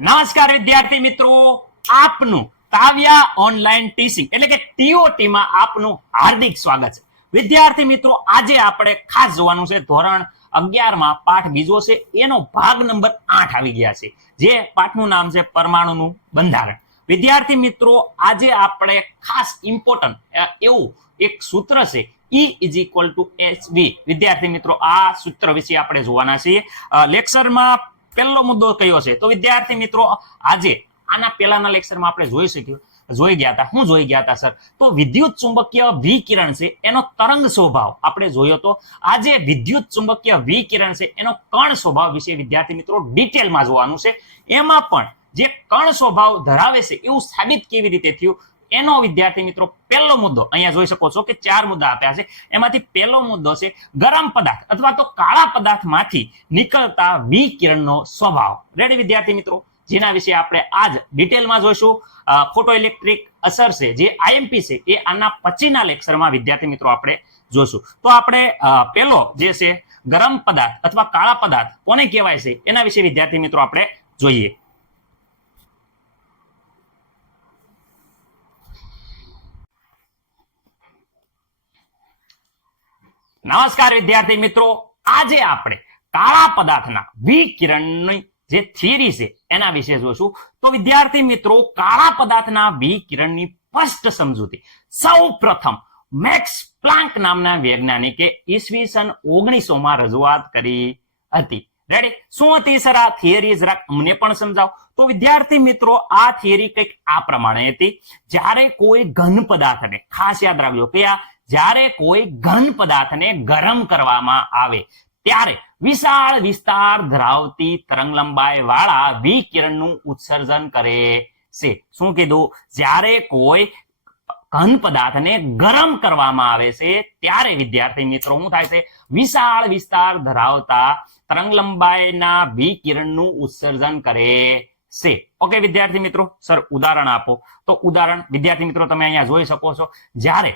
નમસ્કાર વિદ્યાર્થી મિત્રો, આપનું કાવ્યા ઓનલાઈન ટીચિંગ એટલે કે ટીઓટી માં આપનું હાર્દિક સ્વાગત છે. વિદ્યાર્થી મિત્રો, આજે આપણે ખાસ જોવાનું છે ધોરણ 11 માં પાઠ બીજો છે, એનો ભાગ નંબર 8 આવી ગયા છે. જે પાઠનું નામ છે પરમાણુનું બંધારણ. વિદ્યાર્થી મિત્રો, આજે આપણે ખાસ ઇમ્પોર્ટન્ટ એવું એક સૂત્ર છે E = HV. વિદ્યાર્થી મિત્રો, આ સૂત્ર વિશે આપણે જોવાના છીએ. લેક્ચરમાં પહેલો મુદ્દો કયો છે? તો વિદ્યાર્થી મિત્રો, આજે આના પહેલાના લેક્ચરમાં આપણે જોઈ ગયા હતા. શું જોઈ ગયા હતા સર? તો વિદ્યુત ચુંબકીય વિકિરણ છે એનો તરંગ સ્વભાવ આપણે જોયો તો. આજે વિદ્યુત ચુંબકીય વિકિરણ છે એનો કણ સ્વભાવ વિશે વિદ્યાર્થી મિત્રો ડિટેલમાં જોવાનું છે. એમાં પણ જે કણ સ્વભાવ ધરાવે છે એવું સાબિત કેવી રીતે થયું એનો વિદ્યાર્થી મિત્રો પહેલો મુદ્દો અહીંયા જોઈ શકો છો કે 4 મુદ્દા આપ્યા છે. એમાંથી પહેલો મુદ્દો છે ગરમ પદાર્થ અથવા તો કાળા પદાર્થમાંથી નીકળતા વિકિરણનો સ્વભાવ. રેડી વિદ્યાર્થી મિત્રો, જેના વિશે આપણે આજ ડિટેલમાં જોઈશું. ફોટો ઇલેક્ટ્રિક અસર છે જે આઈએમપી છે એ આના પછીના લેક્ચરમાં વિદ્યાર્થી મિત્રો આપણે જોઈશું. તો આપણે પહેલો જે છે ગરમ પદાર્થ અથવા કાળા પદાર્થ કોને કહેવાય છે એના વિશે વિદ્યાર્થી મિત્રો આપણે જોઈએ. નમસ્કાર વિદ્યાર્થી મિત્રો, આજે આપણે કાળા પદાર્થના વિકિરણની જે થિયરી છે એના વિશે જોઈશું. તો વિદ્યાર્થી મિત્રો, કાળા પદાર્થના વિકિરણની સ્પષ્ટ સમજૂતી સૌ પ્રથમ મેક્સ પ્લાન્ક નામના વૈજ્ઞાનિકે ઈસવીસન 1900 માં રજૂઆત કરી હતી. રેડી? શું હતી સર આ થિયરી? જરાક અમને પણ સમજાવો. તો વિદ્યાર્થી મિત્રો, આ થિયરી કંઈક આ પ્રમાણે હતી. જ્યારે કોઈ ઘન પદાર્થને, ખાસ યાદ રાખજો કે જ્યારે કોઈ ઘન પદાર્થને ગરમ કરવામાં આવે ત્યારે વિશાળ વિસ્તાર ધરાવતી તરંગ લંબાઈ વાળા વિકિરણનું ઉત્સર્જન કરે છે. શું કીધું? જ્યારે કોઈ ઘન પદાર્થને ગરમ કરવામાં આવે છે ત્યારે વિદ્યાર્થી મિત્રો શું થાય છે? વિશાળ વિસ્તાર ધરાવતા તરંગ લંબાઈના વિકિરણનું ઉત્સર્જન કરે છે. ઓકે વિદ્યાર્થી મિત્રો, સર ઉદાહરણ આપો. તો ઉદાહરણ વિદ્યાર્થી મિત્રો તમે અહીંયા જોઈ શકો છો. જ્યારે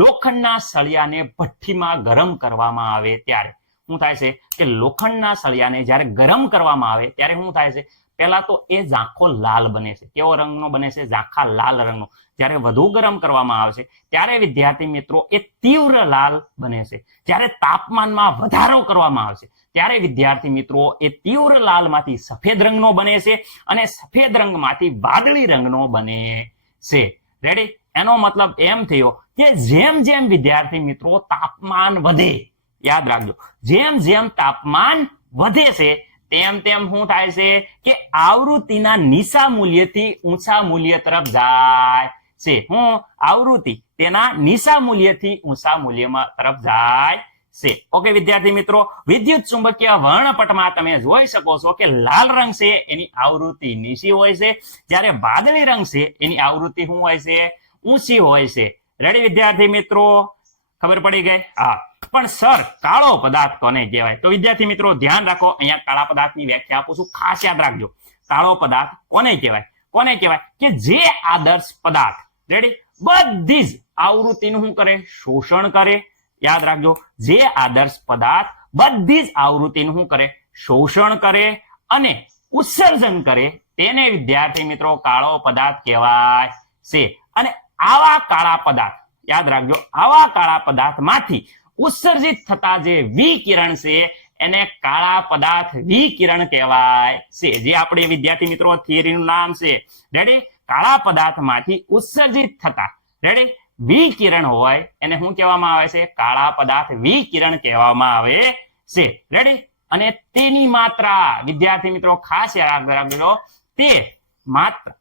લોખંડના સળિયાને ભઠ્ઠીમાં ગરમ કરવામાં આવે ત્યારે શું થાય છે કે લોખંડના સળિયાને જ્યારે ગરમ કરવામાં આવે ત્યારે શું થાય છે? પહેલા તો એ ઝાંખો લાલ બને છે. કેવો રંગનો બને છે? ઝાંખા લાલ રંગનો. જ્યારે વધુ ગરમ કરવામાં આવે છે ત્યારે વિદ્યાર્થી મિત્રો એ તીવ્ર લાલ બને છે. જ્યારે તાપમાનમાં વધારો કરવામાં આવે છે ત્યારે વિદ્યાર્થી મિત્રો એ તીવ્ર લાલમાંથી સફેદ રંગનો બને છે અને સફેદ રંગમાંથી વાદળી રંગનો બને છે. રેડી? એનો મતલબ એમ થયો કે જેમ જેમ વિદ્યાર્થી મિત્રો તાપમાન વધે, યાદ રાખજો, જેમ જેમ તાપમાન વધે છે તેમ તેમ શું થાય છે કે આવૃત્તિના નીચા મૂલ્યથી ઊંચા મૂલ્ય તરફ જાય છે. હું આવૃત્તિ તેના નીચા મૂલ્યથી ઊંચા મૂલ્યમાં તરફ જાય છે. ઓકે વિદ્યાર્થી મિત્રો, વિદ્યુત ચુંબકીય વર્ણપટમાં તમે જોઈ શકો છો કે લાલ રંગ છે એની આવૃત્તિ નીચી હોય છે, જ્યારે વાદળી રંગ છે એની આવૃત્તિ શું હોય છે? ઊંચી હોય છે. રેડી વિદ્યાર્થી મિત્રો? ખબર પડી ગઈ? હા. પણ સર કાળો પદાર્થ કોને કહેવાય? તો વિદ્યાર્થી મિત્રો ધ્યાન રાખો, અહીંયા કાળા પદાર્થની વ્યાખ્યા આપું છું, ખાસ યાદ રાખજો. કાળો પદાર્થ કોને કહેવાય? કોને કહેવાય કે જે આદર્શ પદાર્થ, રેડી, બધી જ આવૃત્તિનું શું કરે? શોષણ કરે. યાદ રાખજો, જે આદર્શ પદાર્થ બધી જ આવૃત્તિનું શું કરે? શોષણ કરે અને ઉત્સર્જન કરે તેને વિદ્યાર્થી મિત્રો કાળો પદાર્થ કહેવાય છે. અને આવા કાળા પદાર્થ, યાદ રાખજો, આવા કાળા પદાર્થમાંથી ઉત્સર્જિત થતા જે વિકિરણ છે એને કાળા પદાર્થ વિકિરણ કહેવાય છે. જે આપણે વિદ્યાર્થી મિત્રો થિયરીનું નામ છે. રેડી? કાળા પદાર્થમાંથી ઉત્સર્જિત થતા, રેડી, વિકિરણ હોય એને શું કહેવામાં આવે છે? કાળા પદાર્થ વિકિરણ કહેવામાં આવે છે. રેડી? અને તેની માત્રા વિદ્યાર્થી મિત્રો ખાસ યાદ રાખજો, તે માત્ર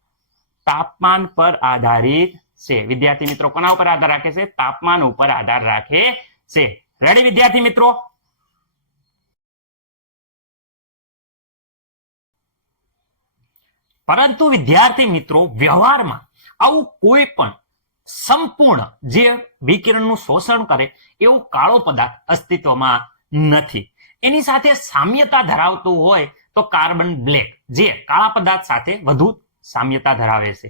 તાપમાન પર આધારિત છે. વિદ્યાર્થી મિત્રો કોના ઉપર આધાર રાખે છે? તાપમાન ઉપર આધાર રાખે છે. રેડી વિદ્યાર્થી મિત્રો? પરંતુ વિદ્યાર્થી મિત્રો વ્યવહારમાં આવું કોઈ પણ સંપૂર્ણ જે વિકિરણનું શોષણ કરે એવું કાળો પદાર્થ અસ્તિત્વમાં નથી. એની સાથે સામ્યતા ધરાવતું હોય તો કાર્બન બ્લેક, જે કાળા પદાર્થ સાથે વધુ સામ્યતા ધરાવે છે.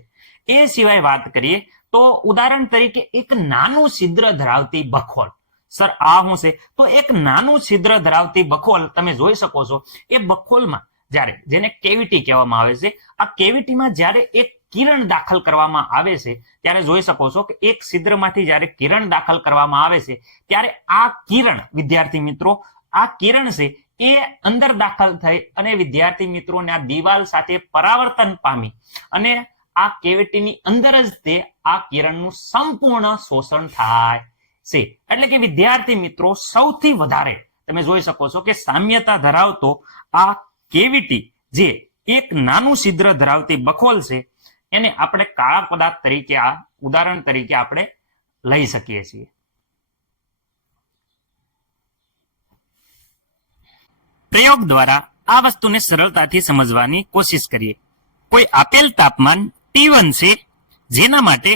એ સિવાય વાત કરીએ તો ઉદાહરણ તરીકે એક નાનું છિદ્ર ધરાવતી બખોલ. સર આ શું છે? તો એક નાનું છિદ્ર ધરાવતી બખોલ તમે જોઈ શકો છો. એ બખોલમાં જ્યારે જેને કેવિટી કહેવામાં આવે છે, આ કેવિટીમાં જ્યારે એક કિરણ દાખલ કરવામાં આવે છે ત્યારે જોઈ શકો છો કે એક છિદ્રમાંથી જ્યારે કિરણ દાખલ કરવામાં આવે છે ત્યારે આ કિરણ વિદ્યાર્થી મિત્રો આ કિરણ છે એ અંદર દાખલ થઈ અને વિદ્યાર્થી મિત્રોને આ દિવાલ સાથે પરાવર્તન પામી અને આ કેવિટીની અંદર જ તે આ કિરણનું સંપૂર્ણ શોષણ થાય છે. એટલે કે વિદ્યાર્થી મિત્રો સૌથી વધારે તમે જોઈ શકો છો કે સામ્યતા ધરાવતો આ કેવિટી જે એક નાનું છિદ્ર ધરાવતી બખોલ છે એને આપણે કાળા પદાર્થ તરીકે આ ઉદાહરણ તરીકે આપણે લઈ શકીએ છીએ. પ્રયોગ દ્વારા આ વસ્તુને સરળતાથી સમજવાની કોશિશ કરીએ. કોઈ આપેલ તાપમાન T1 છે જેના માટે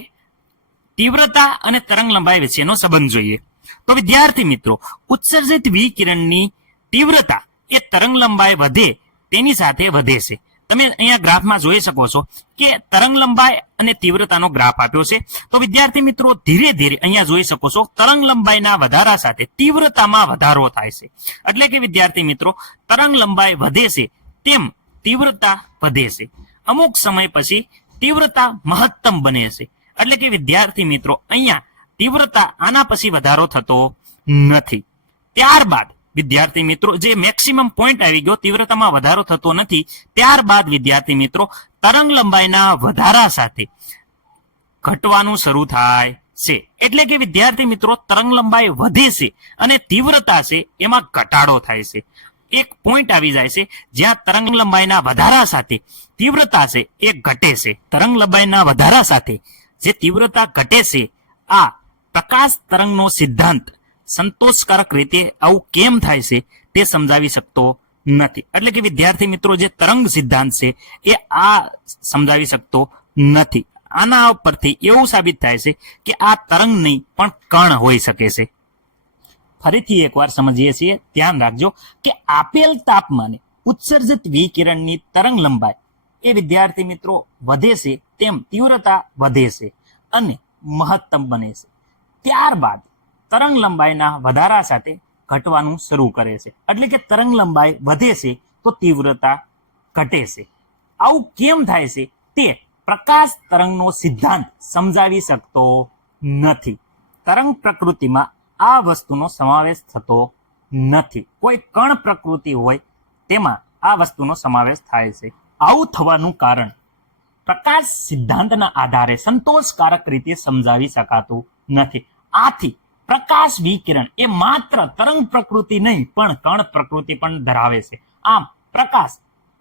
તીવ્રતા અને તરંગ લંબાઈ વચ્ચેનો સંબંધ જોઈએ. તો વિદ્યાર્થી મિત્રો ઉત્સર્જિત વિકિરણની તીવ્રતા એ તરંગ લંબાઈ વધે તેની સાથે વધે છે. તમે અહીંયા ગ્રાફમાં જોઈ શકો છો કે તરંગ લંબાઈ અને તીવ્રતાનો ગ્રાફ આપ્યો છે. તો વિદ્યાર્થી મિત્રો ધીરે ધીરે અહીંયા જોઈ શકો છો તરંગ લંબાઈના વધારા સાથે તીવ્રતામાં વધારો થાય છે. એટલે કે વિદ્યાર્થી મિત્રો તરંગ લંબાઈ વધે છે તેમ તીવ્રતા વધે છે. અમુક સમય પછી તીવ્રતા મહત્તમ બને છે. એટલે કે વિદ્યાર્થી મિત્રો અહીંયા તીવ્રતા આના પછી વધારો થતો નથી. ત્યારબાદ વિદ્યાર્થી મિત્રો જે મેક્સિમમ પોઈન્ટ આવી ગયો તીવ્રતામાં વધારો થતો નથી. ત્યારબાદ વિદ્યાર્થી મિત્રો તરંગ લંબાઈના વધારા સાથે ઘટવાનું શરૂ થાય છે. એટલે કે વિદ્યાર્થી મિત્રો તરંગ લંબાઈ વધે છે અને તીવ્રતા છે એમાં ઘટાડો થાય છે. એક પોઈન્ટ આવી જાય છે જ્યાં તરંગ લંબાઈના વધારા સાથે તીવ્રતા છે એ ઘટે છે. તરંગ લંબાઈના વધારા સાથે જે તીવ્રતા ઘટે છે આ પ્રકાશ તરંગનો સિદ્ધાંત સંતોષકારક રીતે આવું કેમ થાય છે તે સમજાવી શકતો નથી. એટલે કે વિદ્યાર્થી મિત્રો જે તરંગ સિદ્ધાંત છે એ આ સમજાવી શકતો નથી. આના પરથી એવું સાબિત થાય છે કે આ તરંગ નહીં પણ કણ હોઈ શકે છે. ફરીથી એકવાર સમજીએ છીએ, ધ્યાન રાખજો કે આપેલ તાપમાને ઉત્સર્જિત વિકિરણની તરંગ લંબાઈ એ વિદ્યાર્થી મિત્રો વધે છે તેમ તીવ્રતા વધે છે અને મહત્તમ બને છે. ત્યારબાદ તરંગ લંબાઈના વધારા સાથે ઘટવાનું શરૂ કરે છે. એટલે કે તરંગ લંબાઈ વધે છે તો તીવ્રતા ઘટે છે. આવું કેમ થાય છે તે પ્રકાશ તરંગનો સિદ્ધાંત સમજાવી શકતો નથી. તરંગ પ્રકૃતિમાં આ વસ્તુનો સમાવેશ થતો નથી. કોઈ કણ પ્રકૃતિ હોય તેમાં આ વસ્તુનો સમાવેશ થાય છે. આવું થવાનું કારણ પ્રકાશ સિદ્ધાંતના આધારે સંતોષકારક રીતે સમજાવી શકાતું નથી. આથી પ્રકાશ વિકિરણ એ માત્ર તરંગ પ્રકૃતિ નહીં પણ કણ પ્રકૃતિ પણ ધરાવે છે. આમ પ્રકાશ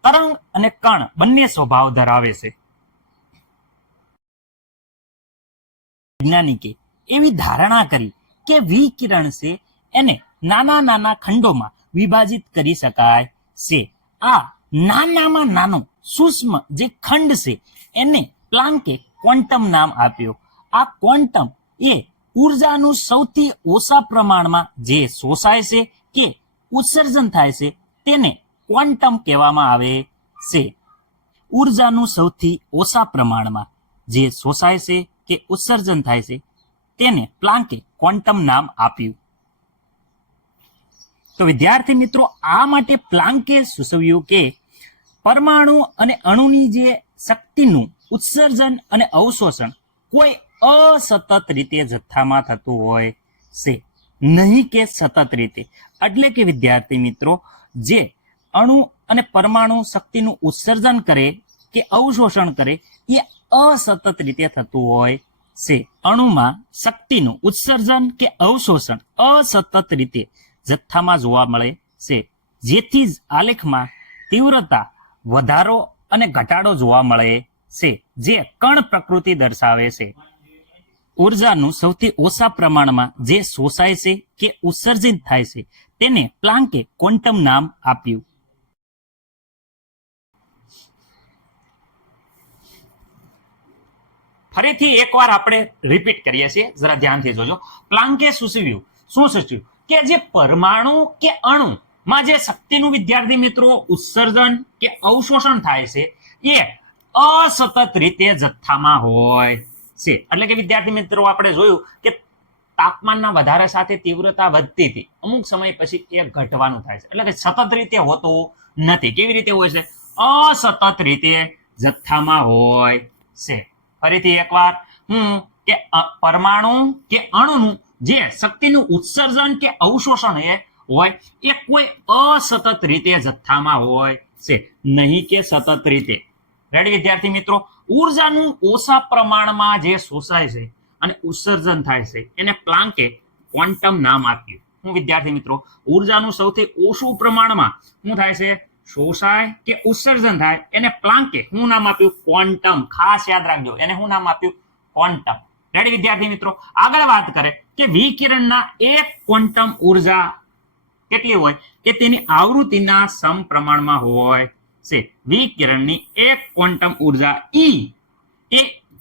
તરંગ અને કણ બંને સ્વભાવ ધરાવે છે. વૈજ્ઞાનિકે એવી ધારણા કરી કે વિકિરણ છે એને નાના નાના ખંડોમાં વિભાજિત કરી શકાય છે. આ નાનામાં નાનો સૂક્ષ્મ જે ખંડ છે એને પ્લાન્કે ક્વોન્ટમ નામ આપ્યું. આ ક્વોન્ટમ એ ઉર્જાનું સૌથી ઓછા પ્રમાણમાં જે શોષાય છે કે ઉત્સર્જન થાય છે તેને ક્વોન્ટમ કહેવામાં આવે છે. ઉર્જાનું સૌથી ઓછા પ્રમાણમાં જે શોષાય છે કે ઉત્સર્જન થાય છે તેને પ્લાન્કે ક્વોન્ટમ નામ આપ્યું. તો વિદ્યાર્થી મિત્રો આ માટે પ્લાન્કે સૂચવ્યું કે પરમાણુ અને અણુની જે શક્તિનું ઉત્સર્જન અને અવશોષણ કોઈ અસતત રીતે જથ્થામાં થતું હોય છે, નહીં કે સતત રીતે. એટલે કે વિદ્યાર્થી મિત્રો જે અણુ અને પરમાણુ શક્તિનું ઉત્સર્જન કરે કે અવશોષણ કરે એ અસતત રીતે થતું હોય છે. અણુમાં શક્તિનું ઉત્સર્જન કે અવશોષણ અસતત રીતે જથ્થામાં જોવા મળે છે. જેથી જ આલેખમાં તીવ્રતા વધારો અને ઘટાડો જોવા મળે છે જે કણ પ્રકૃતિ દર્શાવે છે. ઉર્જાનું સૌથી ઓછા પ્રમાણમાં જે શોષાય છે કે ઉત્સર્જિત થાય છે તેને પ્લાન્કે ક્વોન્ટમ નામ આપ્યું. ફરીથી એકવાર આપણે રિપીટ કરીએ છીએ, જરા ધ્યાનથી જોજો. પ્લાન્કે સૂચવ્યું કે જે પરમાણુ કે અણુમાં જે શક્તિનું વિદ્યાર્થી મિત્રો ઉત્સર્જન કે અવશોષણ થાય છે એ અસતત રીતે જથ્થામાં હોય છે. એટલે કે વિદ્યાર્થી મિત્રો આપણે જોયું કે તાપમાનના વધારા સાથે તીવ્રતા વધતી હતી, અમુક સમય પછી એ ઘટવાનું થાય છે. એટલે કે સતત રીતે હોતું નથી. કેવી રીતે હોય છે? અસતત રીતે જથ્થામાં હોય છે. ફરીથી એકવાર કે પરમાણુ કે અણુનું જે શક્તિનું ઉત્સર્જન કે અવશોષણ હોય એ કોઈ અસતત રીતે જથ્થામાં હોય છે, નહીં કે સતત રીતે. રેડી વિદ્યાર્થી મિત્રો? ઉર્જાનું ઓછા પ્રમાણમાં જે શોષાય છે અને ઉત્સર્જન થાય છે એને પ્લાન્કે ક્વોન્ટમ નામ આપ્યું. હું વિદ્યાર્થી મિત્રો, ઉર્જાનું સૌથી ઓછું પ્રમાણમાં શું થાય છે? શોષાય કે ઉત્સર્જન થાય એને પ્લાન્કે શું નામ આપ્યું? ક્વોન્ટમ. ખાસ યાદ રાખજો, એને શું નામ આપ્યું? ક્વોન્ટમ. રેડી વિદ્યાર્થી મિત્રો? આગળ વાત કરે કે વિકિરણના એક ક્વોન્ટમ ઉર્જા કેટલી હોય? કે તેની આવૃત્તિના સમપ્રમાણમાં હોય છે. વિકિરણની એક ક્વોન્ટમ ઉર્જા E એ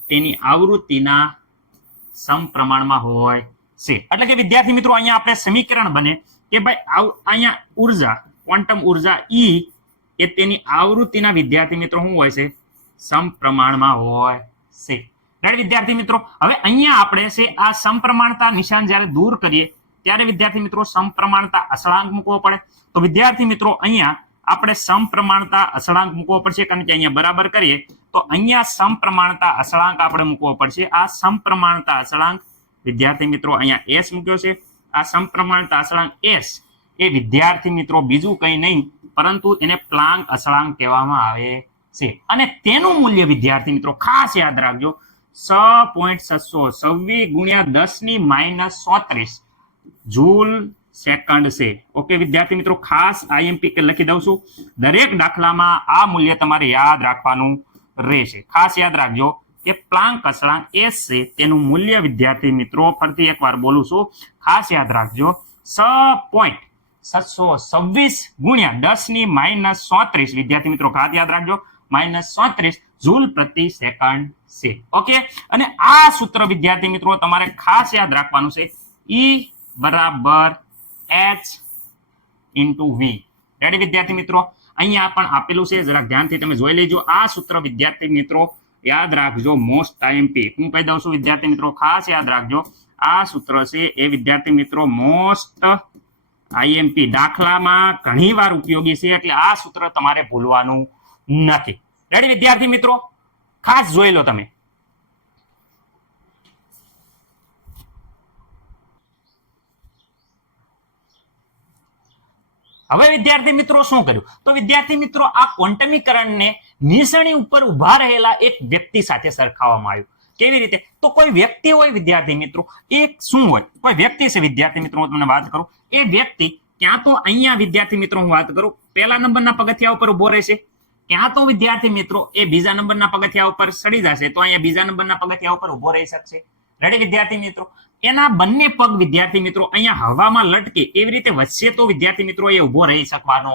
તેની આવૃત્તિના સમપ્રમાણમાં હોય છે. એટલે કે વિદ્યાર્થી મિત્રો અહીંયા આપણે સમીકરણ બને કે ભાઈ અહીંયા ઉર્જા, ક્વોન્ટમ ઉર્જા E એ તેની આવૃત્તિના વિદ્યાર્થી મિત્રો શું હોય છે? સમપ્રમાણમાં હોય છે. રાઈટ વિદ્યાર્થી મિત્રો? હવે અહીંયા આપણે છે આ સમપ્રમાણતા નિશાન જ્યારે દૂર કરીએ ત્યારે વિદ્યાર્થી મિત્રો સમપ્રમાણતા અચળાંક મૂકવો પડે. તો વિદ્યાર્થી મિત્રો અહીંયા આપણે સમપ્રમાણતા અચળાંક મૂકવો પડશે, કારણ કે અહીંયા બરાબર કરીએ તો અહીંયા સમપ્રમાણતા અચળાંક આપણે મૂકવો પડશે. આ સમપ્રમાણતા અચળાંક વિદ્યાર્થી મિત્રો અહીંયા S મૂક્યો છે. આ સમપ્રમાણતા અચળાંક S એ વિદ્યાર્થી મિત્રો બીજું કંઈ નહીં પરંતુ એને પ્લાન્ક અચળાંક કહેવામાં આવે છે. અને તેનું મૂલ્ય વિદ્યાર્થી મિત્રો ખાસ યાદ રાખજો, 6.626 ગુણ્યા 10⁻³ જૂલ સેકન્ડ છે. ઓકે વિદ્યાર્થી મિત્રો? ખાસ IMP લખી દઉં છું. દરેક દાખલામાં આ મૂલ્ય તમારે યાદ રાખવાનું રહેશે. ખાસ યાદ રાખજો કે પ્લાન્ક અચળાંક S છે તેનું મૂલ્ય વિદ્યાર્થી મિત્રો, ફરીથી એકવાર બોલું છું, ખાસ યાદ રાખજો, 6.626 ગુણ્યા 10⁻³ વિદ્યાર્થી મિત્રો ખાસ યાદ રાખજો, -34 જૂલ પ્રતિ સેકન્ડ છે. ઓકે, અને આ સૂત્ર વિદ્યાર્થી મિત્રો તમારે ખાસ યાદ રાખવાનું છે, E બરાબર H ઇન્ટુ V. રેડી વિદ્યાર્થી મિત્રો? અહીંયા પણ આપેલું છે, જરાક ધ્યાનથી તમે જોઈ લેજો. આ સૂત્ર વિદ્યાર્થી મિત્રો યાદ રાખજો, મોસ્ટ IMP. હું કહી દઉં છું વિદ્યાર્થી મિત્રો, ખાસ યાદ રાખજો. આ સૂત્ર છે એ વિદ્યાર્થી મિત્રો મોસ્ટ IMP દાખલામાં ઘણી વાર ઉપયોગી છે, એટલે આ સૂત્ર તમારે ભૂલવાનું નથી. રેડી વિદ્યાર્થી મિત્રો? ખાસ જોઈ લો તમે. હવે વિદ્યાર્થી મિત્રો શું કર્યું? તો વિદ્યાર્થી મિત્રો આ ક્વોન્ટમીકરણને નિશાની ઉપર ઉભા રહેલા એક વ્યક્તિ સાથે સરખાવવામાં આવ્યું. કેવી રીતે? તો કોઈ વ્યક્તિ હોય વિદ્યાર્થી મિત્રો, એક શું હોય? કોઈ વ્યક્તિ છે વિદ્યાર્થી મિત્રો, હું તમને વાત કરું. એ વ્યક્તિ ક્યાં તો અહીંયા વિદ્યાર્થી મિત્રો હું વાત કરું પહેલા નંબરના પગથિયા ઉપર ઉભો રહેશે, ક્યાં તો વિદ્યાર્થી મિત્રો એ બીજા નંબરના પગથિયા ઉપર ચડી જશે, તો અહીંયા બીજા નંબરના પગથિયા ઉપર ઉભો રહી શકશે. રેડી વિદ્યાર્થી મિત્રો? એના બંને પગ વિદ્યાર્થી મિત્રો અહીંયા હવામાં લટકે એવી રીતે વચ્ચે તો વિદ્યાર્થી મિત્રો એ ઉભો રહી શકવાનો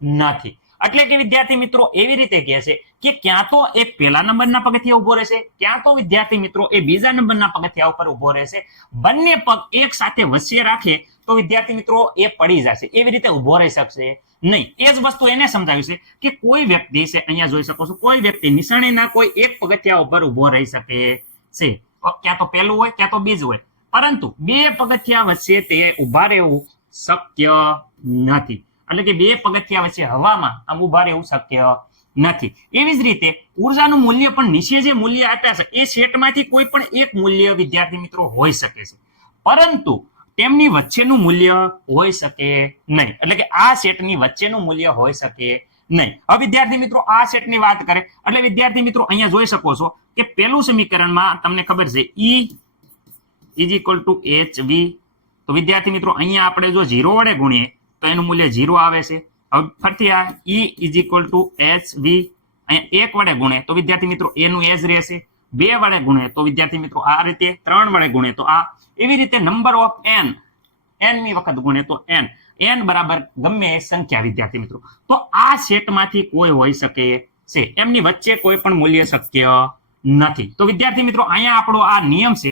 નથી. એટલે કે વિદ્યાર્થી મિત્રો એવી રીતે કહે છે કે ક્યાં તો એ પહેલા નંબરના પગથિયા ઉભો રહેશે, ક્યાં તો વિદ્યાર્થી મિત્રો એ બીજા નંબરના પગથિયા ઉપર ઉભો રહેશે. બંને પગ એક સાથે વચ્ચે રાખે તો વિદ્યાર્થી મિત્રો એ પડી જશે, એવી રીતે ઉભો રહી શકશે નહીં. એ જ વસ્તુ એને સમજાવ્યું છે કે કોઈ વ્યક્તિ છે, અહીંયા જોઈ શકો છો, કોઈ વ્યક્તિ નિશાનીના કોઈ એક પગથિયા ઉપર ઉભો રહી શકે છે, ક્યાં તો પહેલું હોય ક્યાં તો બીજું હોય, પરંતુ બે પગથિયા વચ્ચે તે ઉભા રહેવું શક્ય નથી. એટલે કે બે પગથિયા વચ્ચે હવામાં આમ ઉભા રહેવું શક્ય નથી. એવી જ રીતે ઉર્જાનું મૂલ્ય પણ નીચે જે મૂલ્ય આપ્યા છે એ સેટમાંથી કોઈ પણ એક મૂલ્ય વિદ્યાર્થી મિત્રો હોઈ શકે છે, પરંતુ તેમની વચ્ચેનું મૂલ્ય હોઈ શકે નહીં. એટલે કે આ સેટની વચ્ચેનું મૂલ્ય હોઈ શકે નહીં. હવે વિદ્યાર્થી મિત્રો આ સેટની વાત કરે એટલે વિદ્યાર્થી મિત્રો અહીંયા જોઈ શકો છો કે પહેલું સમીકરણમાં તમને ખબર છે E is equal to HV. તો વિદ્યાર્થી મિત્રો અહીંયા આપણે જો 0 વડે ગુણીએ તો એનું મૂલ્ય 0 આવે છે. હવે ફરીથી આ E is equal to HV અહીંયા 1 વડે ગુણે તો વિદ્યાર્થી મિત્રો એનું એ જ રહેશે. 2 વડે ગુણે તો વિદ્યાર્થી મિત્રો આ રીતે, 3 વડે ગુણે તો આ, એવી રીતે નંબર ઓફ n ની વખત ગુણે તો n બરાબર ગમે એ સંખ્યા વિદ્યાર્થી મિત્રો. તો આ સેટમાંથી કોઈ હોઈ શકે છે, એમની વચ્ચે કોઈ પણ મૂલ્ય શક્ય નથી. તો વિદ્યાર્થી મિત્રો અહીંયા આપણો આ નિયમ છે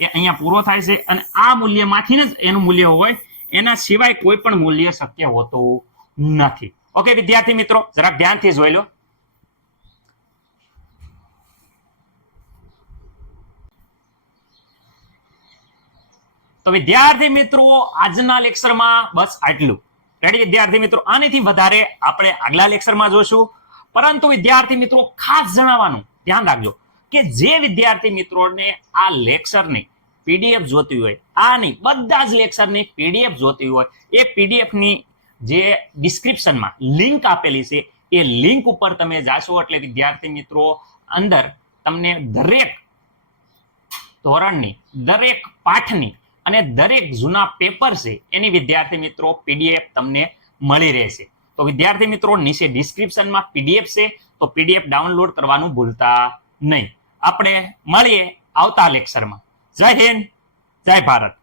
એ અહીંયા પૂરો થાય છે, અને આ મૂલ્યમાંથી જ એનું મૂલ્ય હોય, એના સિવાય કોઈ પણ મૂલ્ય શક્ય હોતું નથી. ઓકે વિદ્યાર્થી મિત્રો, જરાક ધ્યાનથી જોઈ લો. તો વિદ્યાર્થી મિત્રો આજના લેક્ચરમાં બસ આટલું. રેડી વિદ્યાર્થી મિત્રો, આનાથી વધારે આપણે આગલા લેક્ચરમાં જોશું. પરંતુ વિદ્યાર્થી મિત્રો ખાસ જણાવવાનું ધ્યાન રાખજો કે જે વિદ્યાર્થી મિત્રોને આ લેક્ચરની પીડીએફ જોતી હોય, આની બધા જ લેક્ચરની પીડીએફ જોતી હોય, એ પીડીએફની જે ડિસ્ક્રિપ્શનમાં લિંક આપેલી છે એ લિંક ઉપર તમે જાશો એટલે વિદ્યાર્થી મિત્રો અંદર તમને દરેક ધોરણની, દરેક પાઠની અને દરેક જૂના પેપર છે એની વિદ્યાર્થી મિત્રો પીડીએફ તમને મળી રહેશે. તો વિદ્યાર્થી મિત્રો નીચે ડિસ્ક્રિપ્શનમાં પીડીએફ છે, તો પીડીએફ ડાઉનલોડ કરવાનું ભૂલતા નહીં. આપણે મળીએ આવતા લેક્ચરમાં. જય હિન્દ, જય ભારત.